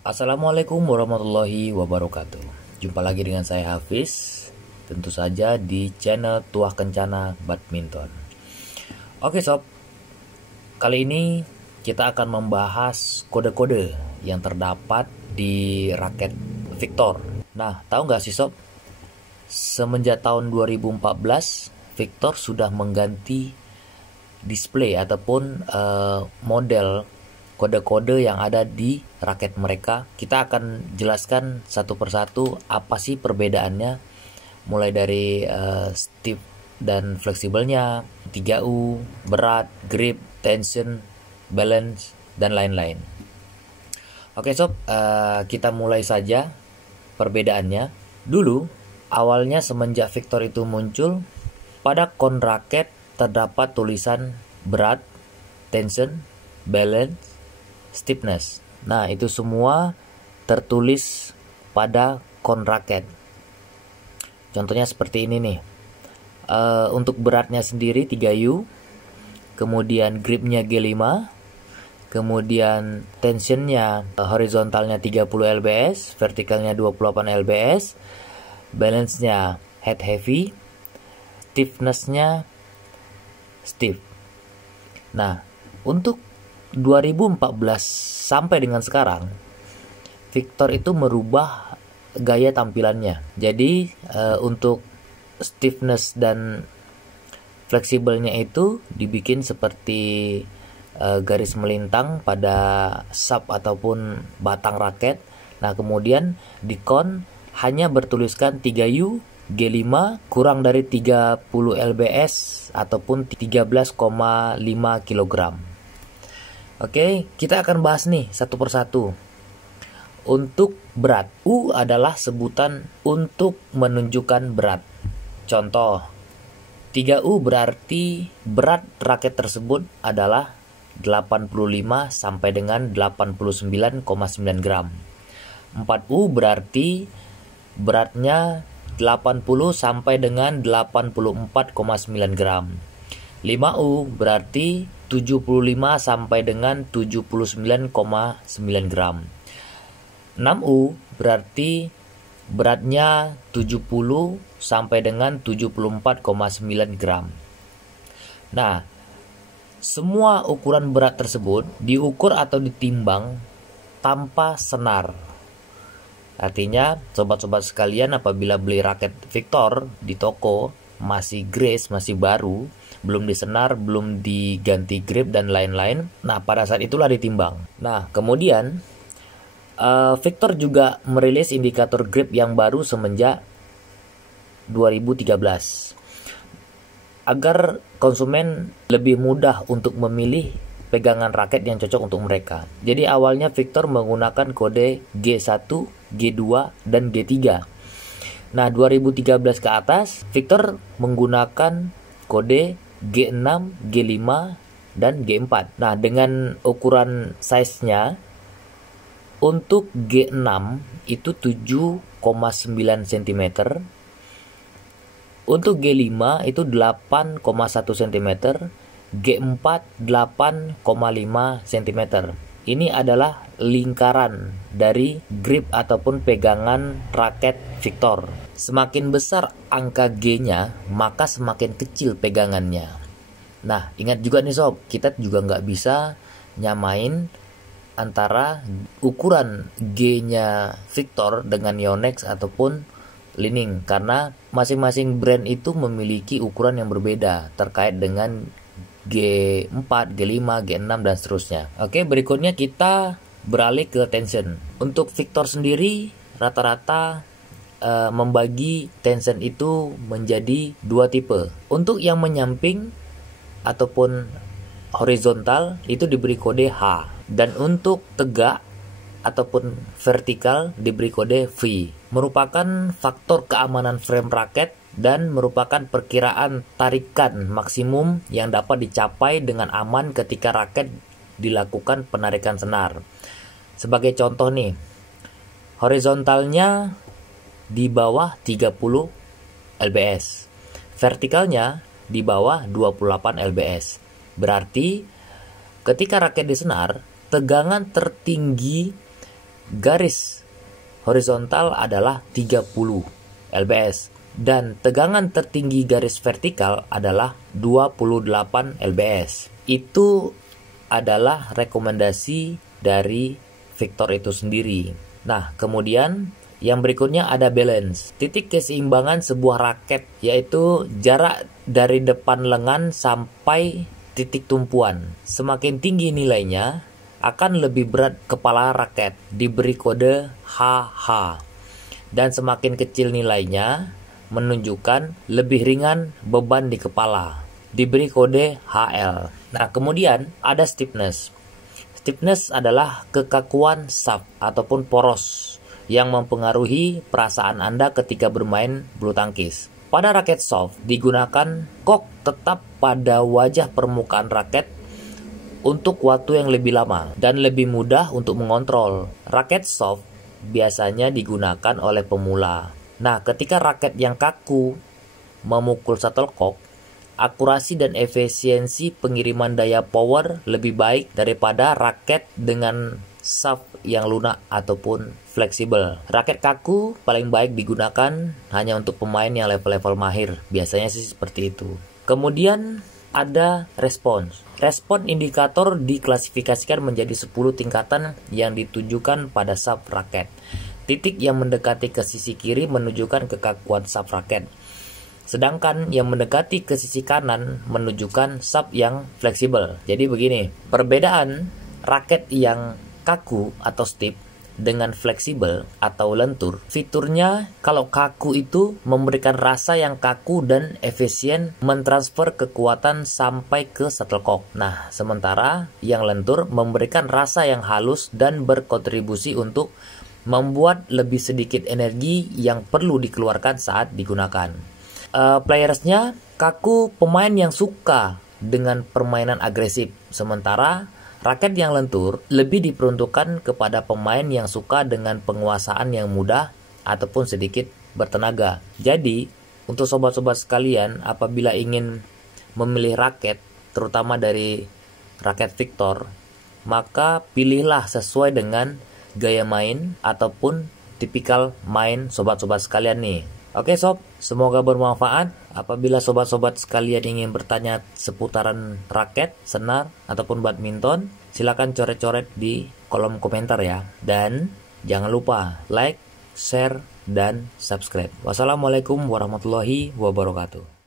Assalamualaikum warahmatullahi wabarakatuh. Jumpa lagi dengan saya Hafiz, tentu saja di channel Tuah Kencana Badminton. Oke sob, kali ini kita akan membahas kode-kode yang terdapat di raket Victor. Nah, tahu nggak sih sob, semenjak tahun 2014 Victor sudah mengganti display ataupun model kode-kode yang ada di raket mereka. Kita akan jelaskan satu persatu apa sih perbedaannya, mulai dari stiff dan fleksibelnya, 3U, berat, grip, tension, balance, dan lain-lain. Oke sob, kita mulai saja perbedaannya. Dulu, awalnya semenjak Victor itu muncul, pada kon raket terdapat tulisan berat, tension, balance, stiffness. Nah, itu semua tertulis pada kon raket. Contohnya seperti ini nih. Untuk beratnya sendiri 3U, kemudian gripnya G5, kemudian tensionnya horizontalnya 30 lbs, vertikalnya 28 lbs, balance-nya head heavy, stiffness-nya stiff. Nah, untuk 2014 sampai dengan sekarang, Victor itu merubah gaya tampilannya. Jadi untuk stiffness dan fleksibelnya itu dibikin seperti garis melintang pada sub ataupun batang raket. Nah, kemudian di kon hanya bertuliskan 3U, G5 kurang dari 30 lbs ataupun 13,5 kg. Oke, kita akan bahas nih satu persatu. Untuk berat, U adalah sebutan untuk menunjukkan berat. Contoh, 3U berarti berat raket tersebut adalah 85 sampai dengan 89,9 gram. 4U berarti beratnya 80 sampai dengan 84,9 gram. 5U berarti 75 sampai dengan 79,9 gram. 6U berarti beratnya 70 sampai dengan 74,9 gram. Nah, semua ukuran berat tersebut diukur atau ditimbang tanpa senar. Artinya, sobat-sobat sekalian, apabila beli raket Victor di toko masih grace, masih baru, belum disenar, belum diganti grip dan lain-lain, nah pada saat itulah ditimbang. Nah, kemudian Victor juga merilis indikator grip yang baru semenjak 2013 agar konsumen lebih mudah untuk memilih pegangan raket yang cocok untuk mereka. Jadi awalnya Victor menggunakan kode G1, G2, dan G3. Nah, 2013 ke atas, Victor menggunakan kode G6, G5, dan G4. Nah, dengan ukuran size-nya, untuk G6 itu 7,9 cm, untuk G5 itu 8,1 cm, G4 8,5 cm. Ini adalah lingkaran dari grip ataupun pegangan raket Victor. Semakin besar angka G-nya, maka semakin kecil pegangannya. Nah, ingat juga nih sob, kita juga nggak bisa nyamain antara ukuran G-nya Victor dengan Yonex ataupun Li-Ning, karena masing-masing brand itu memiliki ukuran yang berbeda terkait dengan G4, G5, G6, dan seterusnya. Oke, berikutnya kita beralih ke tension. Untuk Victor sendiri rata-rata membagi tension itu menjadi dua tipe. Untuk yang menyamping ataupun horizontal itu diberi kode H, dan untuk tegak ataupun vertikal diberi kode V. Merupakan faktor keamanan frame raket dan merupakan perkiraan tarikan maksimum yang dapat dicapai dengan aman ketika raket dilakukan penarikan senar. Sebagai contoh nih, horizontalnya di bawah 30 lbs, vertikalnya di bawah 28 lbs. Berarti ketika raket disenar, tegangan tertinggi garis horizontal adalah 30 lbs dan tegangan tertinggi garis vertikal adalah 28 lbs. Itu adalah rekomendasi dari Victor itu sendiri. Nah, kemudian yang berikutnya ada balance. Titik keseimbangan sebuah raket yaitu jarak dari depan lengan sampai titik tumpuan. Semakin tinggi nilainya, akan lebih berat kepala raket, diberi kode HH. Dan semakin kecil nilainya, menunjukkan lebih ringan beban di kepala, diberi kode HL. Nah, kemudian ada stiffness. Stiffness adalah kekakuan shaft ataupun poros yang mempengaruhi perasaan Anda ketika bermain bulu tangkis. Pada raket soft digunakan kok tetap pada wajah permukaan raket untuk waktu yang lebih lama dan lebih mudah untuk mengontrol. Raket soft biasanya digunakan oleh pemula. Nah, ketika raket yang kaku memukul shuttlecock, akurasi dan efisiensi pengiriman daya power lebih baik daripada raket dengan shaft yang lunak ataupun fleksibel. Raket kaku paling baik digunakan hanya untuk pemain yang level-level mahir. Biasanya sih seperti itu. Kemudian ada respons. Respon indikator diklasifikasikan menjadi 10 tingkatan yang ditujukan pada shaft raket. Titik yang mendekati ke sisi kiri menunjukkan kekakuan shaft raket. Sedangkan yang mendekati ke sisi kanan menunjukkan shaft yang fleksibel. Jadi begini, perbedaan raket yang kaku atau stiff dengan fleksibel atau lentur, fiturnya kalau kaku itu memberikan rasa yang kaku dan efisien mentransfer kekuatan sampai ke shuttlecock. Nah, sementara yang lentur memberikan rasa yang halus dan berkontribusi untuk membuat lebih sedikit energi yang perlu dikeluarkan saat digunakan. Playersnya kaku, pemain yang suka dengan permainan agresif, sementara raket yang lentur lebih diperuntukkan kepada pemain yang suka dengan penguasaan yang mudah ataupun sedikit bertenaga. Jadi, untuk sobat-sobat sekalian, apabila ingin memilih raket, terutama dari raket Victor, maka pilihlah sesuai dengan gaya main ataupun tipikal main sobat-sobat sekalian nih. Oke sob, semoga bermanfaat. Apabila sobat-sobat sekalian ingin bertanya seputaran raket, senar, ataupun badminton, silakan coret-coret di kolom komentar ya. Dan jangan lupa like, share, dan subscribe. Wassalamualaikum warahmatullahi wabarakatuh.